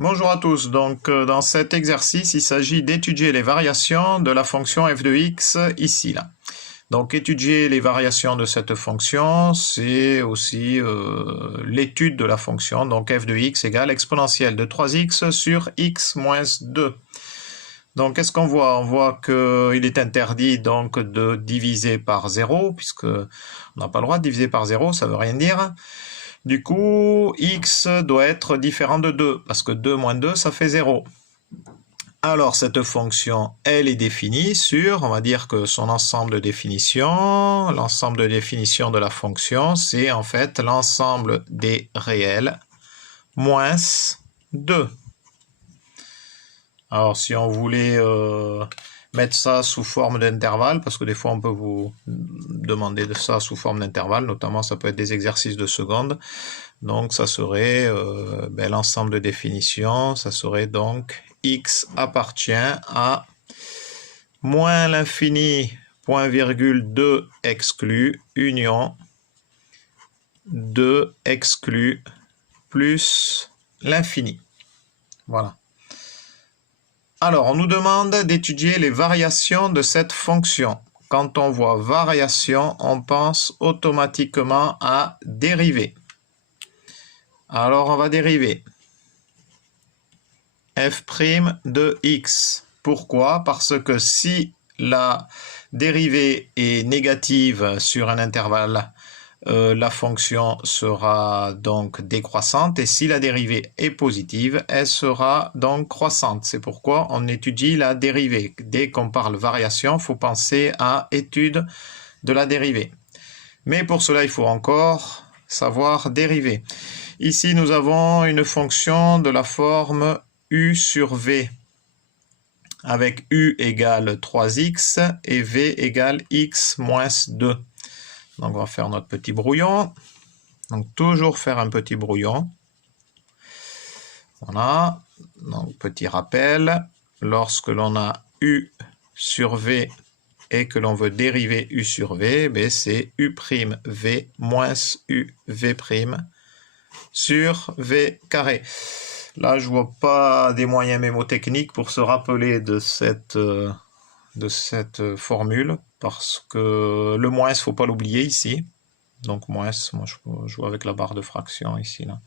Bonjour à tous, donc dans cet exercice, il s'agit d'étudier les variations de la fonction f de x ici, là. Donc étudier les variations de cette fonction, c'est aussi l'étude de la fonction, donc f de x égale exponentielle de 3x sur x moins 2. Donc qu'est-ce qu'on voit? On voit qu'il est interdit donc de diviser par 0, puisque on n'a pas le droit de diviser par 0, ça veut rien dire. Du coup, x doit être différent de 2, parce que 2 moins 2, ça fait 0. Alors, cette fonction, elle est définie sur, on va dire que son ensemble de définitions, l'ensemble de définition de la fonction, c'est en fait l'ensemble des réels moins 2. Alors, si on voulait mettre ça sous forme d'intervalle, parce que des fois on peut vous demander de ça sous forme d'intervalle, notamment ça peut être des exercices de seconde. Donc ça serait l'ensemble de définition, ça serait donc x appartient à moins l'infini, point virgule 2 exclu, union 2 exclu plus l'infini. Voilà. Alors, on nous demande d'étudier les variations de cette fonction. Quand on voit variation, on pense automatiquement à dérivée. Alors, on va dériver f' de x. Pourquoi? Parce que si la dérivée est négative sur un intervalle, la fonction sera donc décroissante, et si la dérivée est positive, elle sera donc croissante. C'est pourquoi on étudie la dérivée. Dès qu'on parle variation, il faut penser à étude de la dérivée. Mais pour cela, il faut encore savoir dériver. Ici, nous avons une fonction de la forme u sur v, avec u égale 3x et v égale x moins 2. Donc, on va faire notre petit brouillon. Donc, toujours faire un petit brouillon. Voilà. Donc, petit rappel. Lorsque l'on a u sur v et que l'on veut dériver u sur v, c'est u'v moins uv' sur v carré. Là, je ne vois pas des moyens mémotechniques pour se rappeler de cette formule, parce que le moins, il ne faut pas l'oublier ici. Donc moins, moi je joue avec la barre de fraction ici. Là.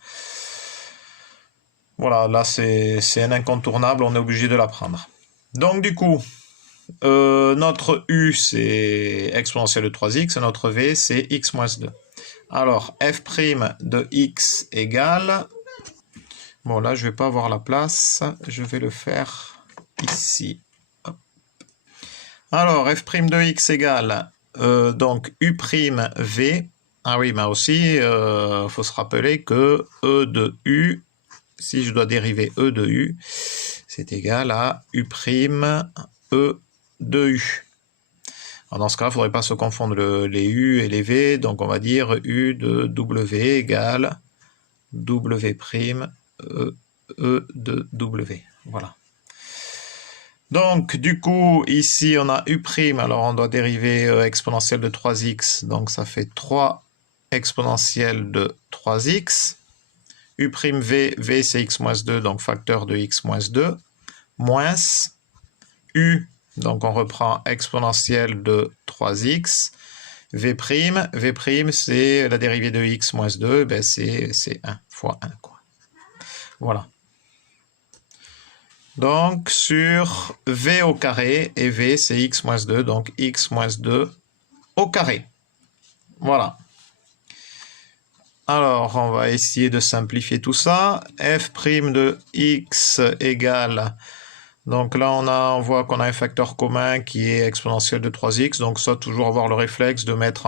Voilà, là c'est un incontournable, on est obligé de l'apprendre. Donc du coup, notre u c'est exponentielle de 3x, et notre v c'est x moins 2. Alors, f' de x égale... Bon, là, je ne vais pas avoir la place. Je vais le faire ici. Hop. Alors, f' de x égale donc u'v. Ah oui, mais aussi, faut se rappeler que e de u, si je dois dériver e de u, c'est égal à u'e de u. Alors dans ce cas, il ne faudrait pas se confondre les u et les v, donc on va dire u de w égale w' e de w. Voilà. Donc, du coup, ici, on a u', alors on doit dériver exponentielle de 3x, donc ça fait 3 exponentielle de 3x. U'v, v c'est x moins 2, donc facteur de x moins 2, moins u, donc on reprend exponentielle de 3x, v', c'est la dérivée de x moins 2, c'est 1 fois 1, quoi. Voilà. Donc, sur v au carré, et v, c'est x moins 2, donc x moins 2 au carré. Voilà. Alors, on va essayer de simplifier tout ça. f' de x égale... Donc là, on voit qu'on a un facteur commun qui est exponentielle de 3x. Donc ça, toujours avoir le réflexe de mettre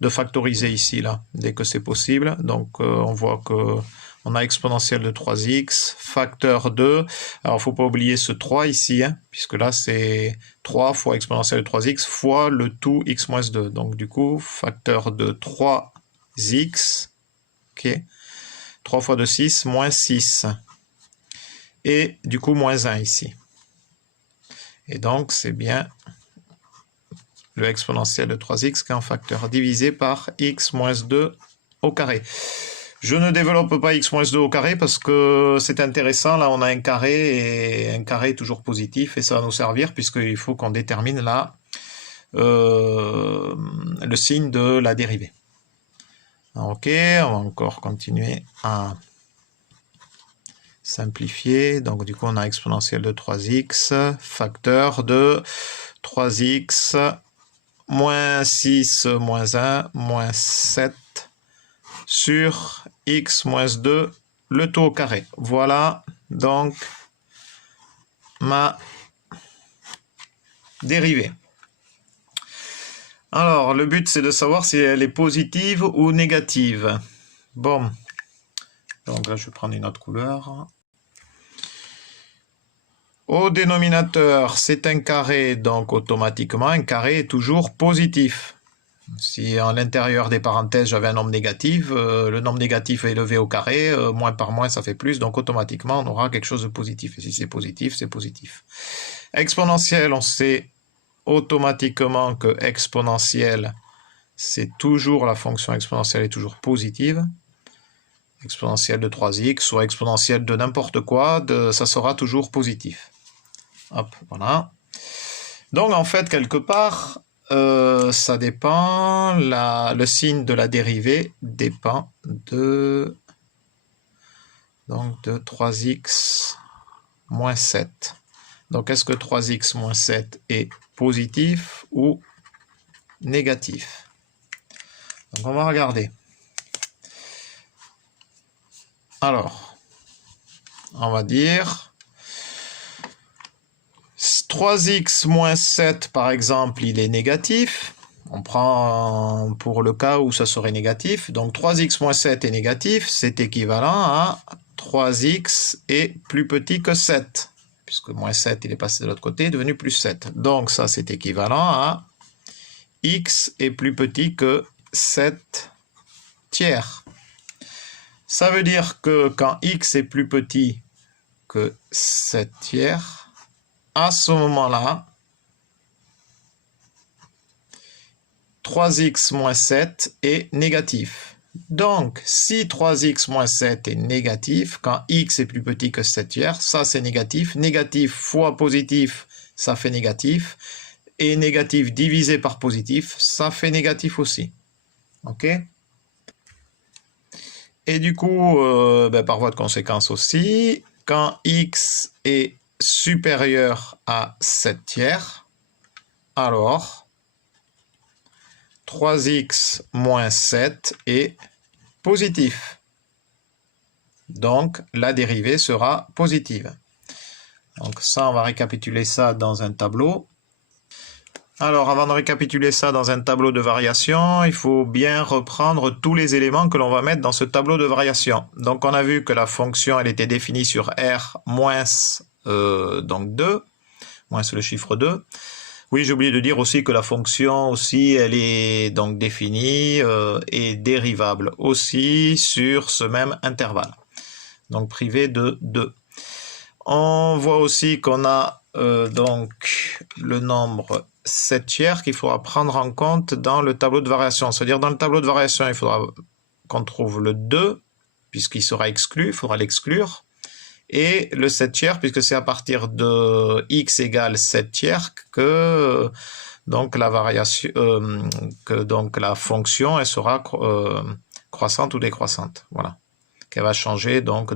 de factoriser ici, là, dès que c'est possible. Donc on voit que on a exponentielle de 3x, facteur 2. Alors, il ne faut pas oublier ce 3 ici, hein, puisque là, c'est 3 fois exponentielle de 3x fois le tout x moins 2. Donc, du coup, facteur de 3x, ok, 3 fois de 6, moins 6. Et du coup, moins 1 ici. Et donc, c'est bien le exponentiel de 3x qui est un facteur divisé par x moins 2 au carré. Je ne développe pas x moins 2 au carré parce que c'est intéressant. Là, on a un carré et un carré est toujours positif et ça va nous servir puisqu'il faut qu'on détermine là le signe de la dérivée. Ok, on va encore continuer à simplifier. Donc, du coup, on a exponentielle de 3x, facteur de 3x, moins 6, moins 1, moins 7, sur x moins 2, le tout au carré. Voilà donc ma dérivée. Alors, le but, c'est de savoir si elle est positive ou négative. Bon, donc là, je vais prendre une autre couleur. Au dénominateur, c'est un carré, donc automatiquement, un carré est toujours positif. Si à l'intérieur des parenthèses, j'avais un nombre négatif, le nombre négatif est élevé au carré, moins par moins, ça fait plus, donc automatiquement, on aura quelque chose de positif. Et si c'est positif, c'est positif. Exponentielle, on sait automatiquement que exponentielle, c'est toujours, la fonction exponentielle est toujours positive. Exponentielle de 3x, soit exponentielle de n'importe quoi, ça sera toujours positif. Hop, voilà. Donc, en fait, quelque part, ça dépend, le signe de la dérivée dépend de 3x moins 7. Donc, est-ce que 3x moins 7 est positif ou négatif? Donc, on va regarder. Alors, on va dire 3x moins 7, par exemple, il est négatif. On prend pour le cas où ça serait négatif. Donc 3x moins 7 est négatif, c'est équivalent à 3x est plus petit que 7. Puisque moins 7, il est passé de l'autre côté, est devenu plus 7. Donc ça, c'est équivalent à x est plus petit que 7 tiers. Ça veut dire que quand x est plus petit que 7 tiers, à ce moment-là, 3x moins 7 est négatif. Donc, si 3x moins 7 est négatif, quand x est plus petit que 7 tiers, ça c'est négatif. Négatif fois positif, ça fait négatif. Et négatif divisé par positif, ça fait négatif aussi. Ok? Et du coup, par voie de conséquence aussi, quand x est supérieur à 7 tiers, alors 3x moins 7 est positif. Donc, la dérivée sera positive. Donc ça, on va récapituler ça dans un tableau. Alors, avant de récapituler ça dans un tableau de variation, il faut bien reprendre tous les éléments que l'on va mettre dans ce tableau de variation. Donc, on a vu que la fonction, elle était définie sur R moins donc 2, moins le chiffre 2. Oui, j'ai oublié de dire aussi que la fonction aussi, elle est donc définie et dérivable aussi sur ce même intervalle. Donc, privé de 2. On voit aussi qu'on a donc le nombre 7 tiers qu'il faudra prendre en compte dans le tableau de variation. C'est-à-dire dans le tableau de variation, il faudra qu'on trouve le 2, puisqu'il sera exclu, il faudra l'exclure. Et le 7 tiers, puisque c'est à partir de x égale 7 tiers que donc la variation, que donc la fonction elle sera croissante ou décroissante. Voilà, qu'elle va changer donc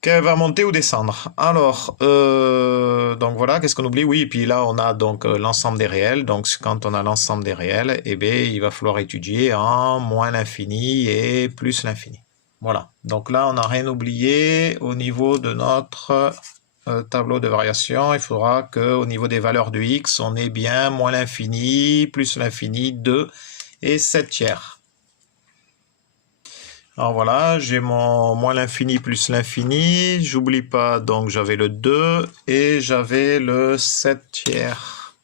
qu'elle va monter ou descendre. Alors, donc voilà, qu'est-ce qu'on oublie? Oui, et puis là, on a donc l'ensemble des réels. Donc, quand on a l'ensemble des réels, eh bien, il va falloir étudier en moins l'infini et plus l'infini. Voilà. Donc là, on n'a rien oublié au niveau de notre tableau de variation. Il faudra qu'au niveau des valeurs de x, on ait bien moins l'infini, plus l'infini, 2 et 7 tiers. Alors voilà, j'ai mon moins l'infini plus l'infini. J'oublie pas, donc j'avais le 2 et j'avais le 7 tiers.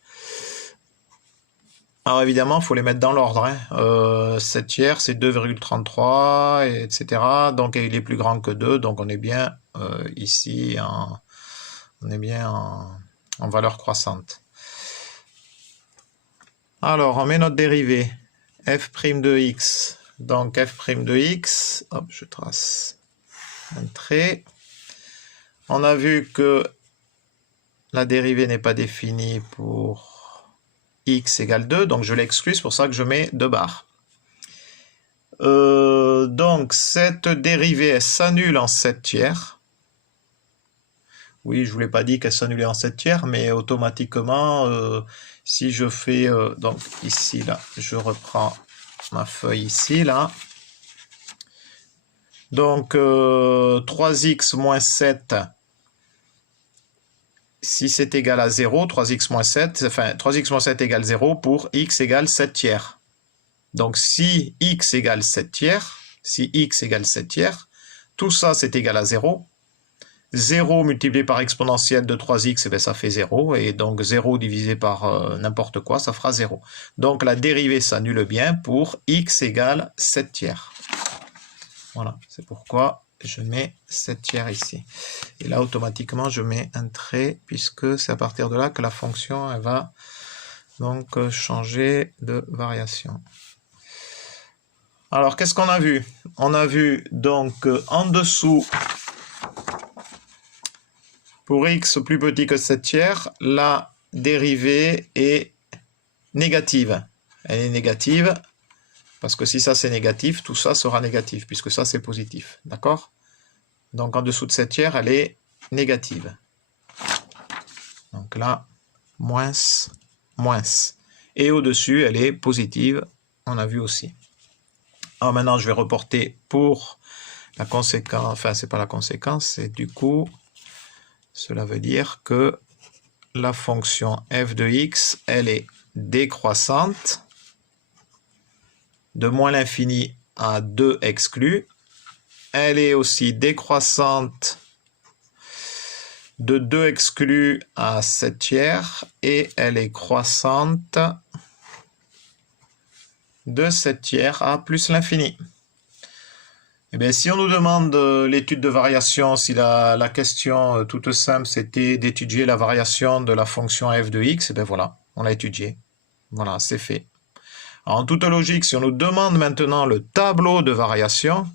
Alors évidemment, il faut les mettre dans l'ordre. Hein. 7 tiers, c'est 2,33, etc. Donc il est plus grand que 2, donc on est bien ici, on est bien en valeur croissante. Alors, on met notre dérivée. f' de x Donc f' de x, hop, je trace un trait. On a vu que la dérivée n'est pas définie pour x égale 2, donc je l'exclus, c'est pour ça que je mets 2 barres. Donc cette dérivée, elle s'annule en 7 tiers. Oui, je ne vous l'ai pas dit qu'elle s'annulait en 7 tiers, mais automatiquement, si je fais, donc ici, là, je reprends ma feuille ici, là. Donc 3x moins 7, si c'est égal à 0, 3x moins 7, enfin 3x moins 7 égale 0 pour x égale 7 tiers. Donc si x égale 7 tiers, tout ça c'est égal à 0. 0 multiplié par exponentielle de 3x, eh bien, ça fait 0. Et donc 0 divisé par n'importe quoi, ça fera 0. Donc la dérivée s'annule bien pour x égale 7 tiers. Voilà, c'est pourquoi je mets 7 tiers ici. Et là, automatiquement, je mets un trait, puisque c'est à partir de là que la fonction elle va donc changer de variation. Alors, qu'est-ce qu'on a vu? On a vu donc en dessous, pour x plus petit que 7 tiers, la dérivée est négative. Elle est négative, parce que si ça c'est négatif, tout ça sera négatif, puisque ça c'est positif. D'accord? Donc en dessous de 7 tiers, elle est négative. Donc là, moins, moins. Et au-dessus, elle est positive, on a vu aussi. Alors maintenant, je vais reporter pour la conséquence, enfin c'est pas la conséquence, c'est du coup, cela veut dire que la fonction f de x, elle est décroissante, de moins l'infini à 2 exclus. Elle est aussi décroissante de 2 exclus à 7 tiers et elle est croissante de 7 tiers à plus l'infini. Eh bien, si on nous demande l'étude de variation, si la question toute simple c'était d'étudier la variation de la fonction f de x, eh bien voilà, on l'a étudié. Voilà, c'est fait. Alors, en toute logique, si on nous demande maintenant le tableau de variation,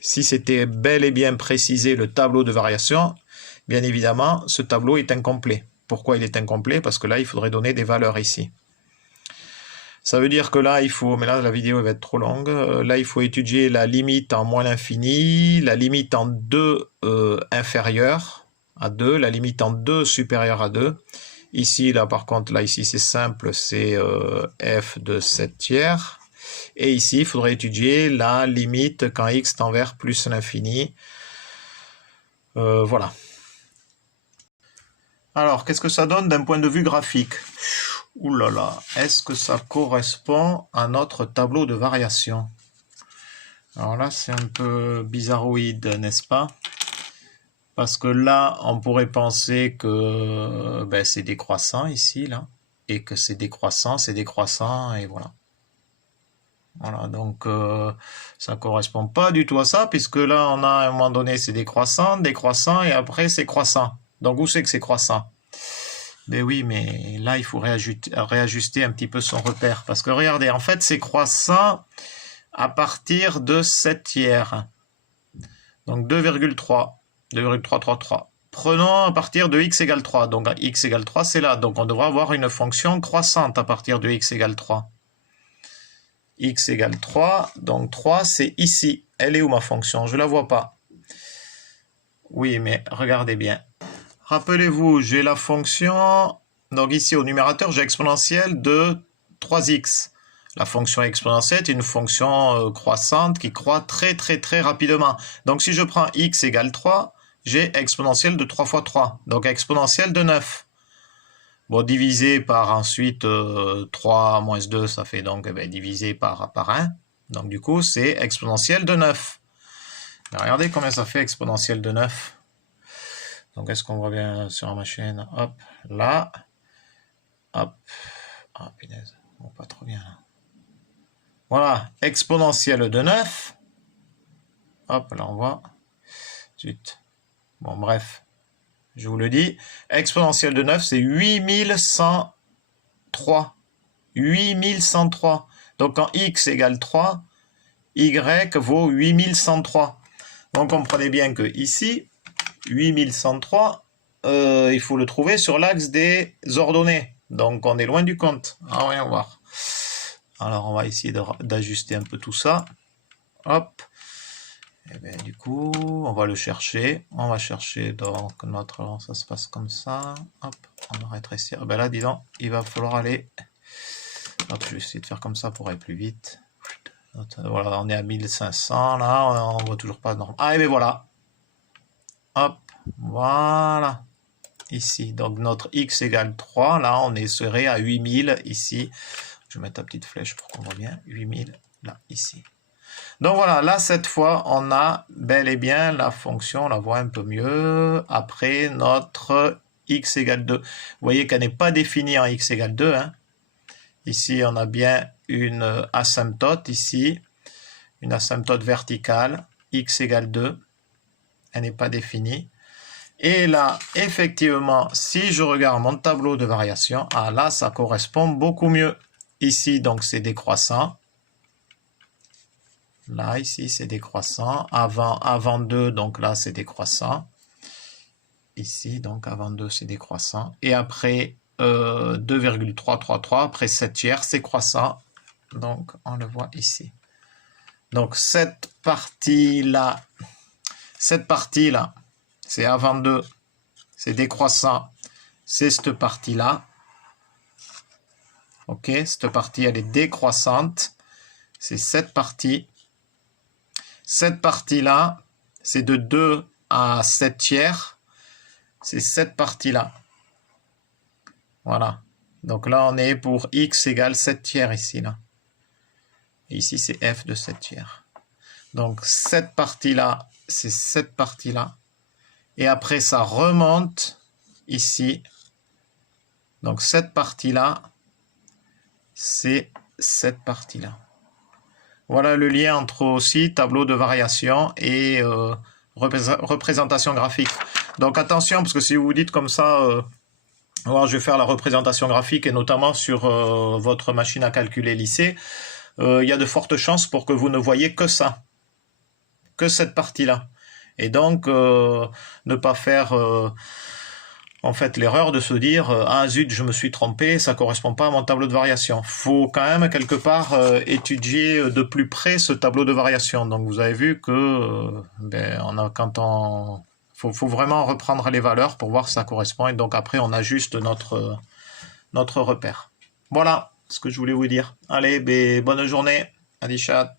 si c'était bel et bien précisé le tableau de variation, bien évidemment, ce tableau est incomplet. Pourquoi il est incomplet? Parce que là, il faudrait donner des valeurs ici. Ça veut dire que là, il faut, mais là, la vidéo va être trop longue, là, il faut étudier la limite en moins l'infini, la limite en 2 inférieure à 2, la limite en 2 supérieure à 2. Ici, là, par contre, là, ici, c'est simple, c'est f de 7 tiers. Et ici, il faudrait étudier la limite quand x tend vers plus l'infini. Voilà. Alors, qu'est-ce que ça donne d'un point de vue graphique? Ouh là là, est-ce que ça correspond à notre tableau de variation? Alors là, c'est un peu bizarroïde, n'est-ce pas? Parce que là, on pourrait penser que ben, c'est décroissant ici, là, et que c'est décroissant, et voilà. Voilà, donc ça ne correspond pas du tout à ça, puisque là, on a à un moment donné, c'est décroissant, et après, c'est croissant. Donc, où c'est que c'est croissant? Ben oui, mais là, il faut réajuster un petit peu son repère. Parce que regardez, en fait, c'est croissant à partir de 7 tiers. Donc 2,333. Prenons à partir de x égale 3. Donc x égale 3, c'est là. Donc on devra avoir une fonction croissante à partir de x égale 3. X égale 3. Donc 3, c'est ici. Elle est où ma fonction? Je ne la vois pas. Oui, mais regardez bien. Rappelez-vous, j'ai la fonction, donc ici au numérateur, j'ai exponentielle de 3x. La fonction exponentielle est une fonction croissante qui croît très rapidement. Donc si je prends x égale 3, j'ai exponentielle de 3 fois 3, donc exponentielle de 9. Bon, divisé par ensuite 3 moins 2, ça fait donc divisé par 1. Donc du coup, c'est exponentielle de 9. Regardez combien ça fait exponentielle de 9. Donc, est-ce qu'on voit bien sur la machine? Hop, là. Hop. Ah, punaise. Bon, pas trop bien, là. Voilà, exponentielle de 9. Hop, là, on voit. Zut. Bon, bref. Je vous le dis. Exponentielle de 9, c'est 8103. 8103. Donc quand x égale 3, y vaut 8103. Donc comprenez bien que ici, 8103, il faut le trouver sur l'axe des ordonnées. Donc on est loin du compte. Ah ouais, on va voir. Alors on va essayer d'ajuster un peu tout ça. Hop. Et bien du coup, on va le chercher. On va chercher donc notre... Ça se passe comme ça. Hop, on va rétrécir. Ben là, dis donc, il va falloir aller... Hop, je vais essayer de faire comme ça pour aller plus vite. Voilà, on est à 1500 là, on voit toujours pas normal. Ah, et bien voilà. Hop, voilà. Ici, donc notre x égale 3, là on serait à 8000 ici. Je vais mettre la petite flèche pour qu'on voit bien. 8000 là, ici. Donc voilà, là cette fois on a bel et bien la fonction, on la voit un peu mieux. Après notre x égale 2. Vous voyez qu'elle n'est pas définie en x égale 2. Hein. Ici on a bien une asymptote ici. Une asymptote verticale. X égale 2. Elle n'est pas définie. Et là, effectivement, si je regarde mon tableau de variation, ah là, ça correspond beaucoup mieux. Ici, donc, c'est décroissant. Là, ici, c'est décroissant. Avant 2, donc là, c'est décroissant. Ici, donc, avant 2, c'est décroissant. Et après 2,333, après 7 tiers, c'est croissant. Donc, on le voit ici. Donc, cette partie-là, c'est avant 2, c'est décroissant, c'est cette partie-là. Ok, cette partie, elle est décroissante. C'est cette partie. Cette partie-là, c'est de 2 à 7 tiers. C'est cette partie-là. Voilà. Donc là, on est pour x égale 7 tiers ici. Là. Et ici, c'est f de 7 tiers. Donc cette partie-là, c'est cette partie-là. Et après, ça remonte ici. Donc cette partie-là, c'est cette partie-là. Voilà le lien entre aussi tableau de variation et représentation graphique. Donc attention, parce que si vous vous dites comme ça, alors je vais faire la représentation graphique et notamment sur votre machine à calculer lycée, il y a de fortes chances pour que vous ne voyez que ça, que cette partie-là. Et donc, ne pas faire en fait l'erreur de se dire ah zut, je me suis trompé, ça correspond pas à mon tableau de variation. Faut quand même quelque part étudier de plus près ce tableau de variation. Donc vous avez vu que faut vraiment reprendre les valeurs pour voir si ça correspond et donc après on ajuste notre repère. Voilà ce que je voulais vous dire. Allez, bonne journée. Allez, chat.